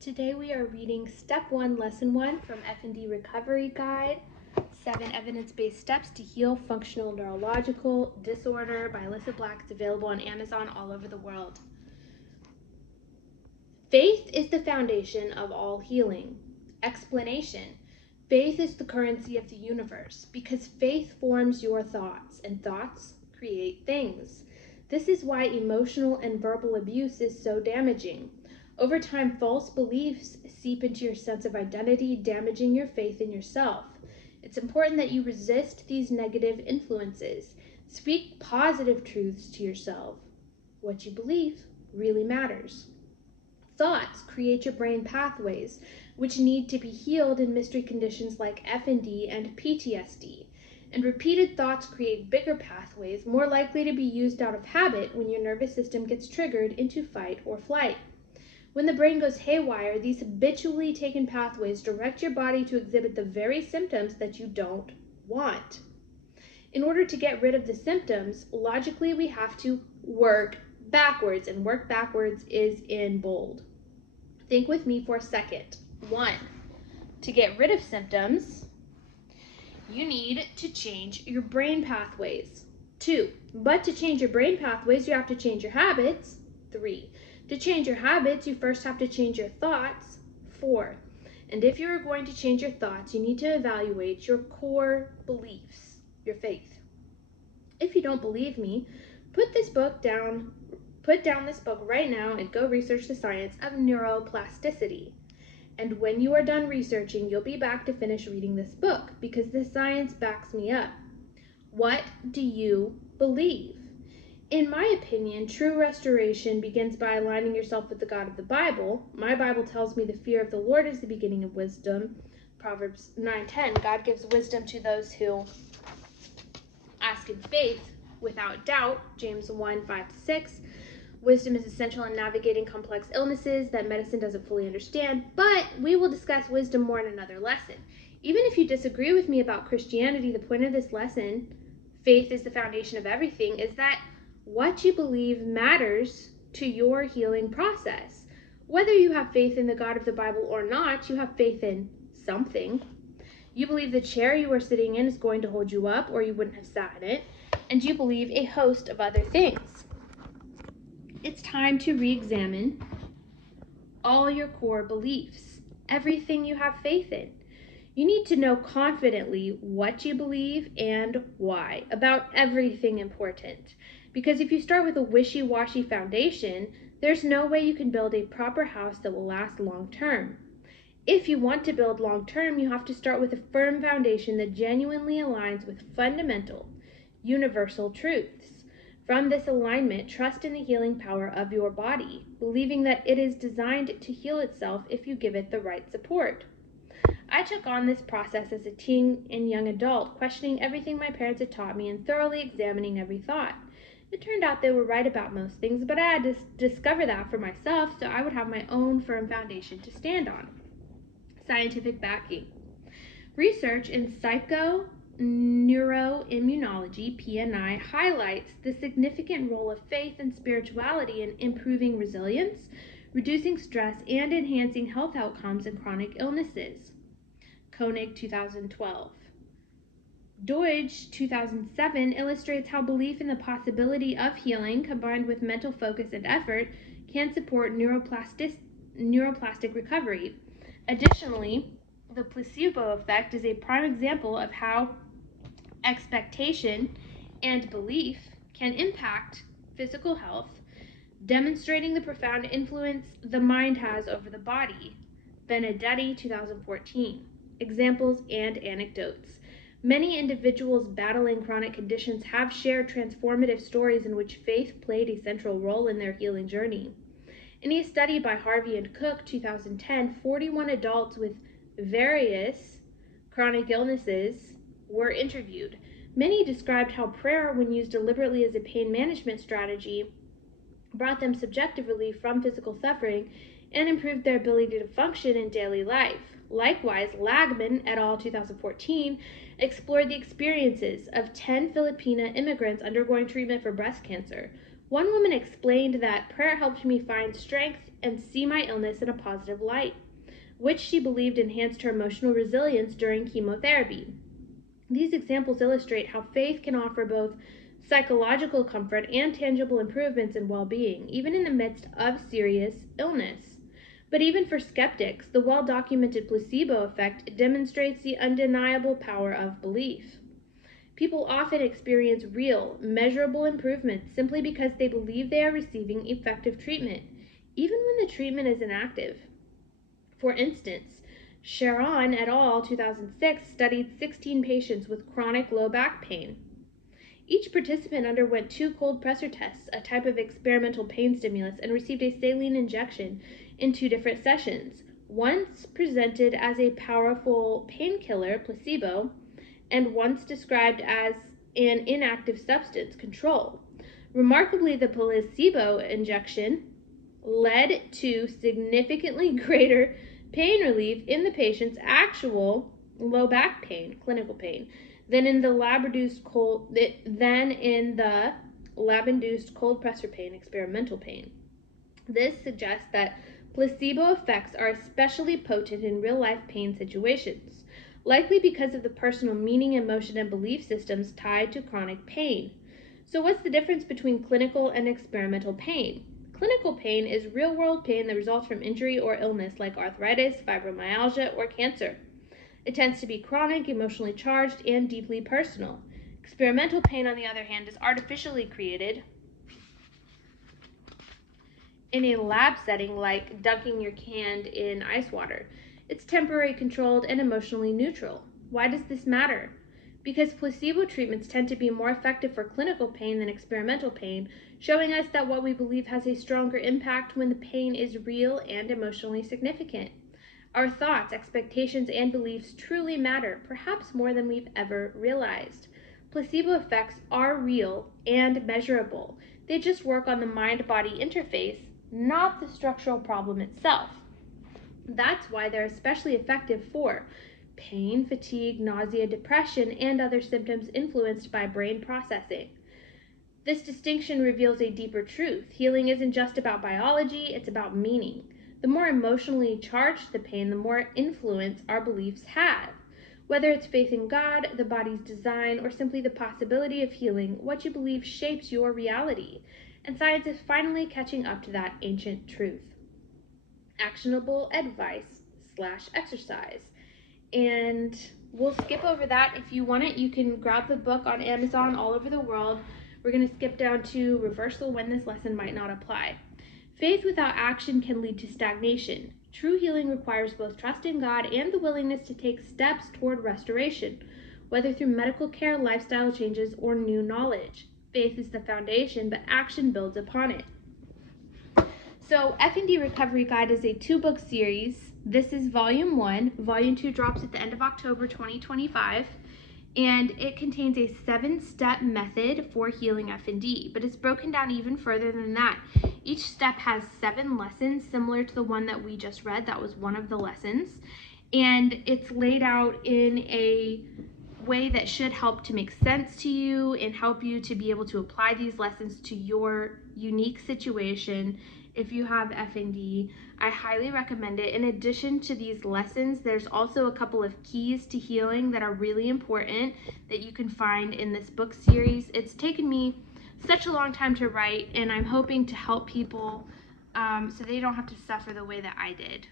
Today we are reading Step 1, Lesson 1 from F&D Recovery Guide, 7 Evidence-Based Steps to Heal Functional Neurological Disorder by Alyssa Black. It's available on Amazon all over the world. Faith is the foundation of all healing. Explanation. Faith is the currency of the universe because faith forms your thoughts, and thoughts create things. This is why emotional and verbal abuse is so damaging. Over time, false beliefs seep into your sense of identity, damaging your faith in yourself. It's important that you resist these negative influences. Speak positive truths to yourself. What you believe really matters. Thoughts create your brain pathways, which need to be healed in mystery conditions like FND and PTSD. And repeated thoughts create bigger pathways, more likely to be used out of habit when your nervous system gets triggered into fight or flight. When the brain goes haywire, these habitually taken pathways direct your body to exhibit the very symptoms that you don't want. In order to get rid of the symptoms, logically we have to work backwards, and work backwards is in bold. Think with me for a second. 1. To get rid of symptoms, you need to change your brain pathways. 2. But to change your brain pathways, you have to change your habits. 3. To change your habits, you first have to change your thoughts. 4. And if you're going to change your thoughts, you need to evaluate your core beliefs, your faith. If you don't believe me, put down this book right now and go research the science of neuroplasticity. And when you are done researching, you'll be back to finish reading this book because the science backs me up. What do you believe? In my opinion, true restoration begins by aligning yourself with the God of the Bible. My Bible tells me the fear of the Lord is the beginning of wisdom. Proverbs 9:10, God gives wisdom to those who ask in faith without doubt. James 1:5-6, wisdom is essential in navigating complex illnesses that medicine doesn't fully understand, but we will discuss wisdom more in another lesson. Even if you disagree with me about Christianity, the point of this lesson, faith is the foundation of everything, is that what you believe matters to your healing process. Whether you have faith in the God of the Bible or not, you have faith in something. You believe the chair you are sitting in is going to hold you up, or you wouldn't have sat in it, and you believe a host of other things. It's time to re-examine all your core beliefs, everything you have faith in. You need to know confidently what you believe and why about everything important. Because if you start with a wishy-washy foundation, there's no way you can build a proper house that will last long-term. If you want to build long-term, you have to start with a firm foundation that genuinely aligns with fundamental, universal truths. From this alignment, trust in the healing power of your body, believing that it is designed to heal itself if you give it the right support. I took on this process as a teen and young adult, questioning everything my parents had taught me and thoroughly examining every thought. It turned out they were right about most things, but I had to discover that for myself so I would have my own firm foundation to stand on. Scientific backing. Research in psychoneuroimmunology, PNI, highlights the significant role of faith and spirituality in improving resilience, reducing stress, and enhancing health outcomes in chronic illnesses. Koenig, 2012. Deutsch, 2007, illustrates how belief in the possibility of healing, combined with mental focus and effort, can support neuroplastic recovery. Additionally, the placebo effect is a prime example of how expectation and belief can impact physical health, demonstrating the profound influence the mind has over the body. Benedetti, 2014. Examples and anecdotes. Many individuals battling chronic conditions have shared transformative stories in which faith played a central role in their healing journey. In a study by Harvey and Cook, 2010, 41 adults with various chronic illnesses were interviewed. Many described how prayer, when used deliberately as a pain management strategy, brought them subjective relief from physical suffering and improved their ability to function in daily life. Likewise, Lagman et al. 2014 explored the experiences of 10 Filipina immigrants undergoing treatment for breast cancer. One woman explained that prayer helped me find strength and see my illness in a positive light, which she believed enhanced her emotional resilience during chemotherapy. These examples illustrate how faith can offer both psychological comfort and tangible improvements in well-being, even in the midst of serious illness. But even for skeptics, the well-documented placebo effect demonstrates the undeniable power of belief. People often experience real, measurable improvements simply because they believe they are receiving effective treatment, even when the treatment is inactive. For instance, Sharon et al. 2006 studied 16 patients with chronic low back pain. Each participant underwent 2 cold pressor tests, a type of experimental pain stimulus, and received a saline injection in 2 different sessions, once presented as a powerful painkiller, placebo, and once described as an inactive substance, control. Remarkably, the placebo injection led to significantly greater pain relief in the patient's actual low back pain, clinical pain, than in the lab-induced cold pressor pain, experimental pain. This suggests that placebo effects are especially potent in real-life pain situations, likely because of the personal meaning, emotion, and belief systems tied to chronic pain. So what's the difference between clinical and experimental pain? Clinical pain is real-world pain that results from injury or illness like arthritis, fibromyalgia, or cancer. It tends to be chronic, emotionally charged, and deeply personal. Experimental pain, on the other hand, is artificially created in a lab setting like dunking your hand in ice water. It's temporary, controlled, and emotionally neutral. Why does this matter? Because placebo treatments tend to be more effective for clinical pain than experimental pain, showing us that what we believe has a stronger impact when the pain is real and emotionally significant. Our thoughts, expectations, and beliefs truly matter, perhaps more than we've ever realized. Placebo effects are real and measurable. They just work on the mind-body interface, not the structural problem itself. That's why they're especially effective for pain, fatigue, nausea, depression, and other symptoms influenced by brain processing. This distinction reveals a deeper truth. Healing isn't just about biology, it's about meaning. The more emotionally charged the pain, the more influence our beliefs have. Whether it's faith in God, the body's design, or simply the possibility of healing, what you believe shapes your reality. And science is finally catching up to that ancient truth. Actionable advice/exercise. And we'll skip over that. If you want it, you can grab the book on Amazon all over the world. We're going to skip down to reversal when this lesson might not apply. Faith without action can lead to stagnation. True healing requires both trust in God and the willingness to take steps toward restoration, whether through medical care, lifestyle changes, or new knowledge. Faith is the foundation, but action builds upon it. So F&D Recovery Guide is a 2-book series. This is Volume 1. Volume 2 drops at the end of October 2025. And it contains a 7-step method for healing F&D, but it's broken down even further than that. Each step has 7 lessons, similar to the one that we just read. That was one of the lessons. And it's laid out in a way that should help to make sense to you and help you to be able to apply these lessons to your unique situation. If you have F&D, I highly recommend it. In addition to these lessons, there's also a couple of keys to healing that are really important that you can find in this book series. It's taken me such a long time to write, and I'm hoping to help people so they don't have to suffer the way that I did.